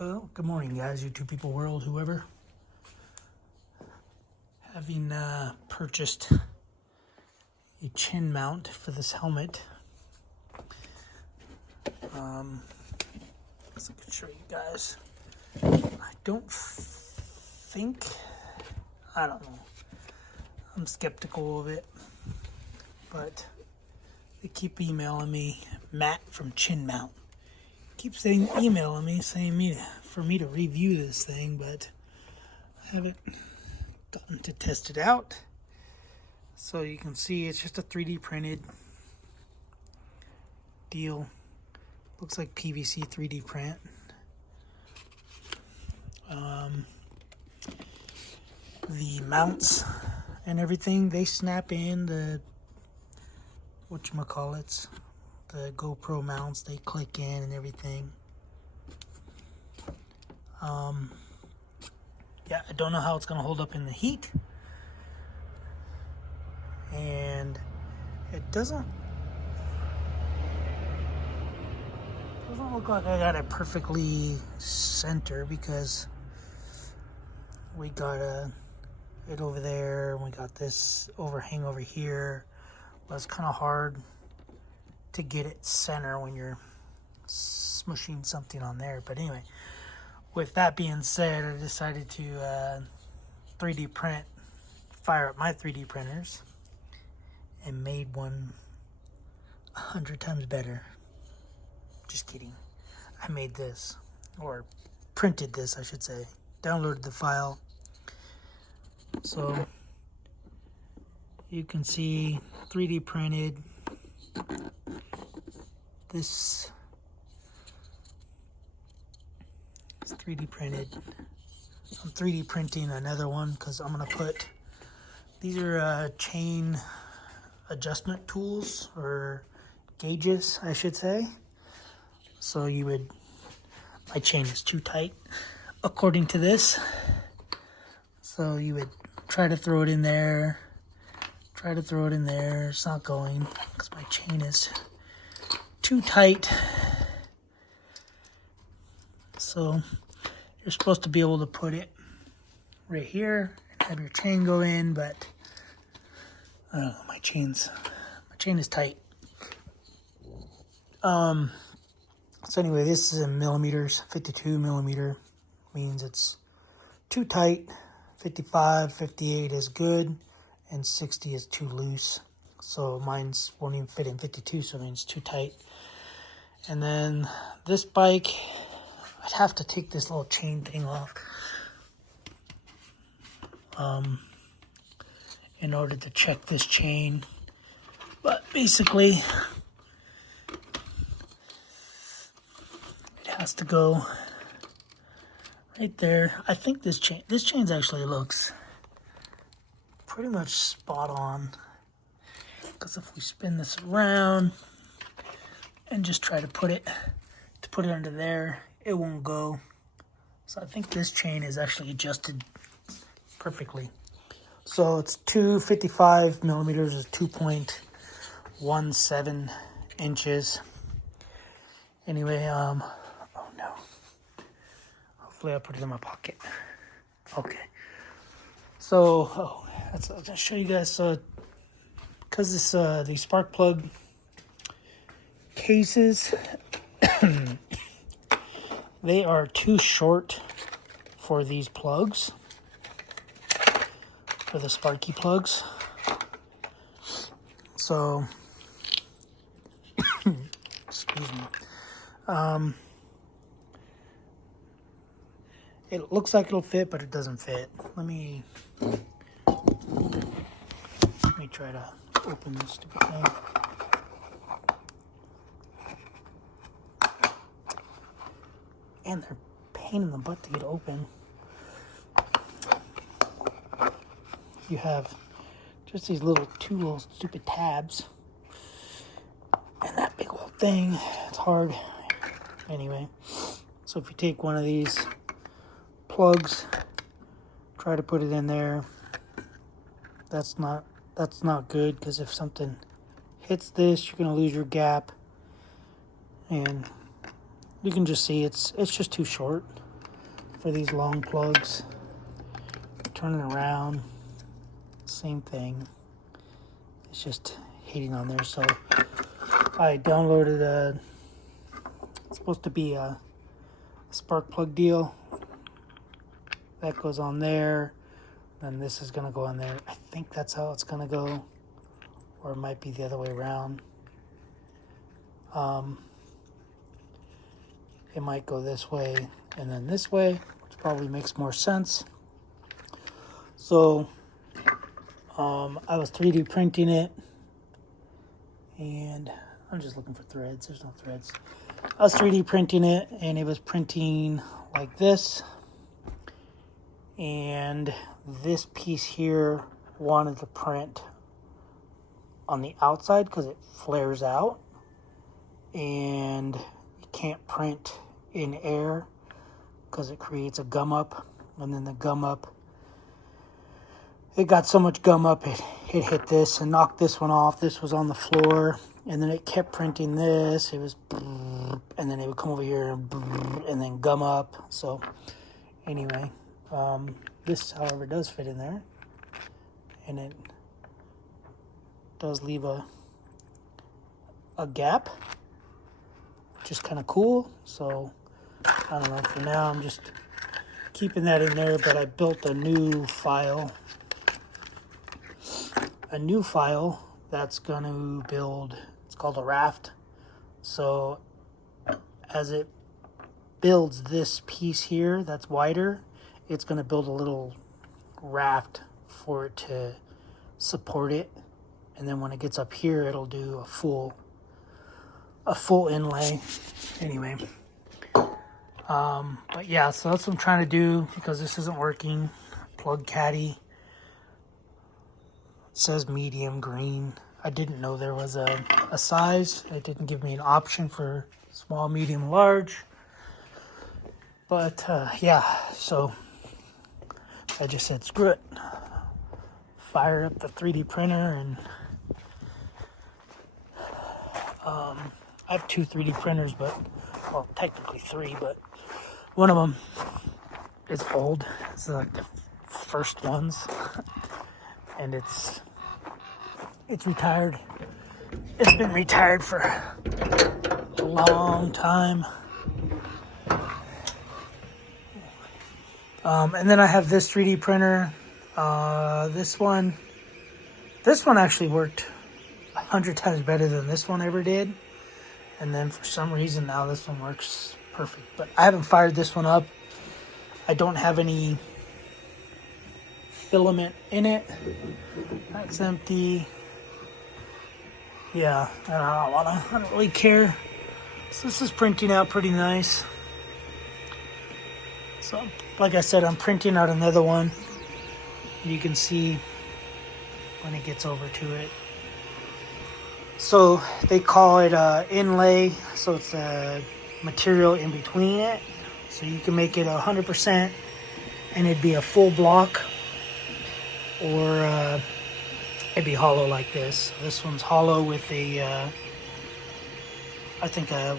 Well, good morning, guys, YouTube people, world, whoever. Having purchased a chin mount for this helmet. So I can show you guys. I don't know. I'm skeptical of it, but they keep emailing me, Matt from Chin Mount. Keeps emailing me saying for me to review this thing, but I haven't gotten to test it out. So you can see it's just a 3D printed deal. Looks like PVC 3D print. The mounts and everything, they snap in the whatchamacallits, the GoPro mounts, they click in and everything. Yeah, I don't know how it's going to hold up in the heat. And it doesn't look like I got it perfectly center, because we got it over there and we got this overhang over here. Well, it's kind of hard to get it center when you're smushing something on there. But anyway, with that being said, I decided to 3D print, fire up my 3D printers, and made one 100 times better. Just kidding. I made this, or printed this, I should say. Downloaded the file. So you can see 3D printed. This is 3D printed. I'm 3D printing another one because I'm going to put, these are chain adjustment tools, or gauges, I should say. So my chain is too tight, according to this. So you would try to throw it in there. It's not going because my chain is too tight. So you're supposed to be able to put it right here and have your chain go in, but I don't know, my chain is tight. So anyway, this is in millimeters. 52 millimeter means it's too tight. 55, 58 is good, and 60 is too loose. So mine's won't even fit in 52, so it means too tight. And then this bike, I'd have to take this little chain thing off in order to check this chain. But basically, it has to go right there. I think this chain actually looks pretty much spot on, because if we spin this around and just try to put it under there, it won't go. So I think this chain is actually adjusted perfectly. So it's 255 millimeters is 2.17 inches. Anyway, oh no. Hopefully I'll put it in my pocket. Okay. So, I'll just show you guys. So, because these spark plug cases, they are too short for these plugs, for the sparky plugs. So, excuse me. It looks like it'll fit, but it doesn't fit. Let me try to open this stupid thing. And they're pain in the butt to get open. You have just these two little stupid tabs, and that big old thing. It's hard. Anyway, so if you take one of these plugs, try to put it in there. That's not good, because if something hits this, you're gonna lose your gap, and you can just see it's just too short. for these long plugs. Turn it around, same thing. It's just heating on there. So I downloaded it's supposed to be a spark plug deal. That goes on there. Then this is gonna go on there. I think that's how it's gonna go. Or it might be the other way around. It might go this way and then this way, which probably makes more sense. So I was 3D printing it, and I'm just looking for threads. There's no threads. I was 3D printing it, and it was printing like this. And this piece here wanted to print on the outside because it flares out, and you can't print in air because it creates a gum up, and then the gum up, it got so much gum up, it hit this and knocked this one off. This was on the floor, and then it kept printing this. It was, and then it would come over here and then gum up. So anyway, this, however, does fit in there, and it does leave a gap, which is kind of cool. So I don't know, for now I'm just keeping that in there, but I built a new file that's going to build, it's called a raft. So as it builds this piece here that's wider, it's going to build a little raft for it to support it, and then when it gets up here, it'll do a full inlay. Anyway, but yeah, so that's what I'm trying to do because this isn't working. Plug caddy, it says medium green. I didn't know there was a size. It didn't give me an option for small, medium, large. But yeah, so I just said screw it. Fire up the 3D printer, and I have 2 3D printers, but, well, technically 3, but one of them is old. It's like the first ones, and it's retired. It's been retired for a long time. And then I have this 3D printer. This one actually worked 100 times better than this one ever did. And then for some reason now this one works perfect. But I haven't fired this one up. I don't have any filament in it. That's empty. Yeah, I don't really care. So this is printing out pretty nice. So, like I said, I'm printing out another one. You can see when it gets over to it. So they call it inlay. So it's a material in between it. So you can make it 100% and it'd be a full block, or it'd be hollow like this. This one's hollow with a, I think a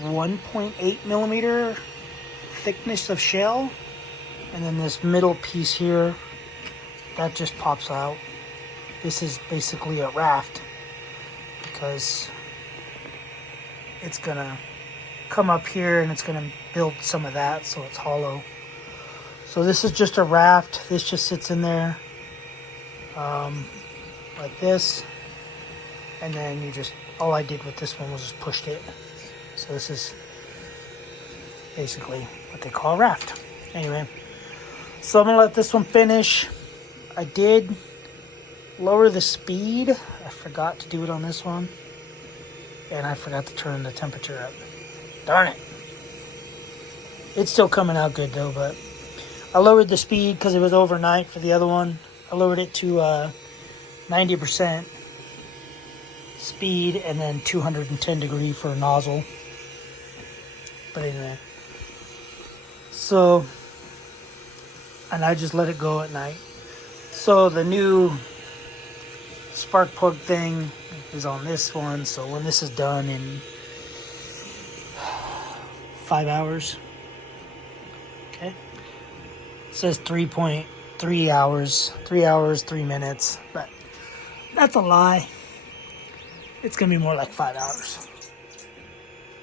1.8 millimeter thickness of shell, and then this middle piece here that just pops out. This is basically a raft because it's gonna come up here and it's gonna build some of that, so it's hollow. So this is just a raft. This just sits in there like this, and then you just, all I did with this one was just pushed it. So this is basically what they call a raft. Anyway, so I'm gonna let this one finish. I did lower the speed. I forgot to do it on this one, and I forgot to turn the temperature up. Darn it. It's still coming out good though, but I lowered the speed because it was overnight for the other one. I lowered it to 90% speed and then 210 degree for a nozzle. But anyway, so, and I just let it go at night. So the new spark plug thing is on this one. So when this is done in 5 hours, Okay. It says 3.3 hours, 3 hours, 3 minutes, but that's a lie. It's gonna be more like 5 hours.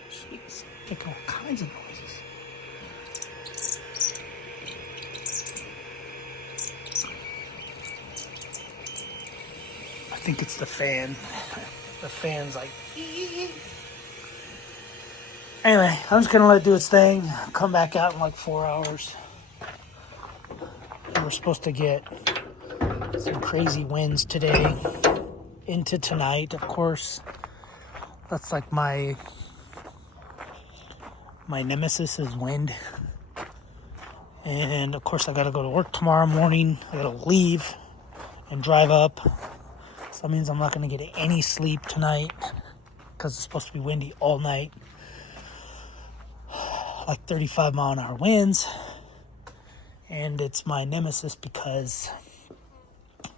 Jeez, make all kinds of noises. I think it's the fan. The fan's like... Anyway, I'm just gonna let it do its thing. Come back out in like 4 hours. And we're supposed to get some crazy winds today into tonight, of course. That's like my nemesis is wind. And of course I gotta go to work tomorrow morning. I gotta leave and drive up. So that means I'm not gonna get any sleep tonight because it's supposed to be windy all night. Like 35 mile an hour winds. And it's my nemesis because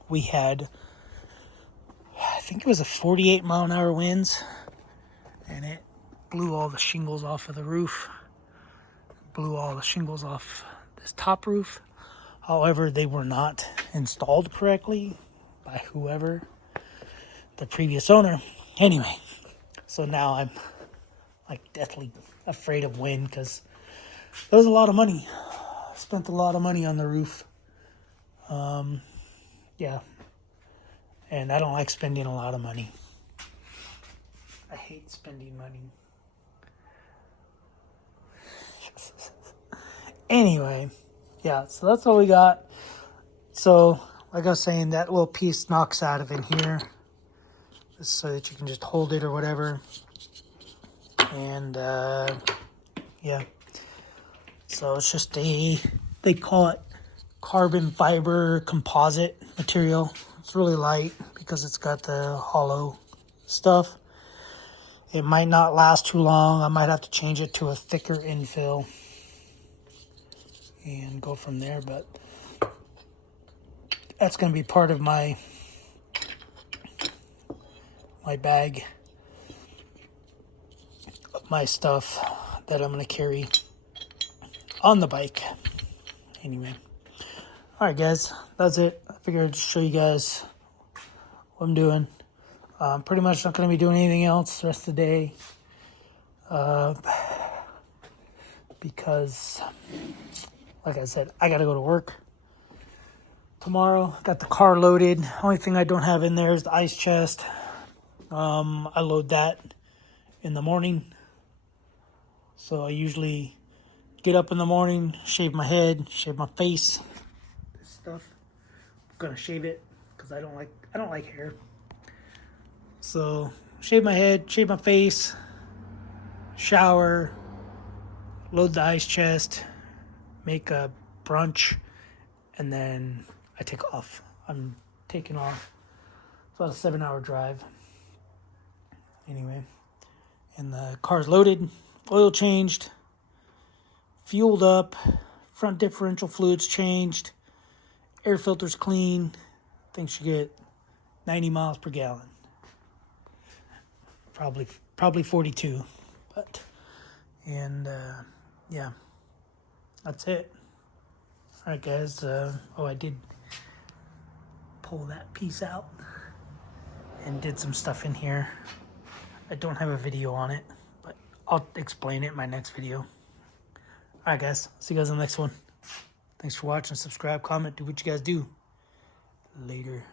we had, I think it was a 48 mile an hour winds, and it blew all the shingles off of the roof, blew all the shingles off this top roof. However, they were not installed correctly by whoever, the previous owner. Anyway, so now I'm like deathly afraid of wind because there was a lot of money. Spent a lot of money on the roof. Yeah. And I don't like spending a lot of money. I hate spending money. Anyway, yeah, so that's all we got. So, like I was saying, that little piece knocks out of in here so that you can just hold it or whatever. And, yeah. So it's just they call it carbon fiber composite material. It's really light because it's got the hollow stuff. It might not last too long. I might have to change it to a thicker infill and go from there, but that's going to be part of my bag of my stuff that I'm going to carry on the bike. Anyway, all right guys, that's it. I figured I'd just show you guys what I'm doing. Pretty much not going to be doing anything else the rest of the day, because like I said, I gotta go to work tomorrow. Got the car loaded. Only thing I don't have in there is the ice chest. I load that in the morning, so I usually get up in the morning, shave my head, shave my face. This stuff, I'm gonna shave it because I don't like hair. So shave my head, shave my face, shower, load the ice chest, make a brunch, and then I take off. I'm taking off. It's about a 7-hour drive. Anyway, and the car's loaded, oil changed, fueled up, front differential fluids changed, air filters clean. I think she get 90 miles per gallon. Probably 42, but, and yeah, that's it. All right guys, I did pull that piece out and did some stuff in here. I don't have a video on it, but I'll explain it in my next video. All right guys, see you guys in the next one. Thanks for watching. Subscribe, comment, do what you guys do. Later.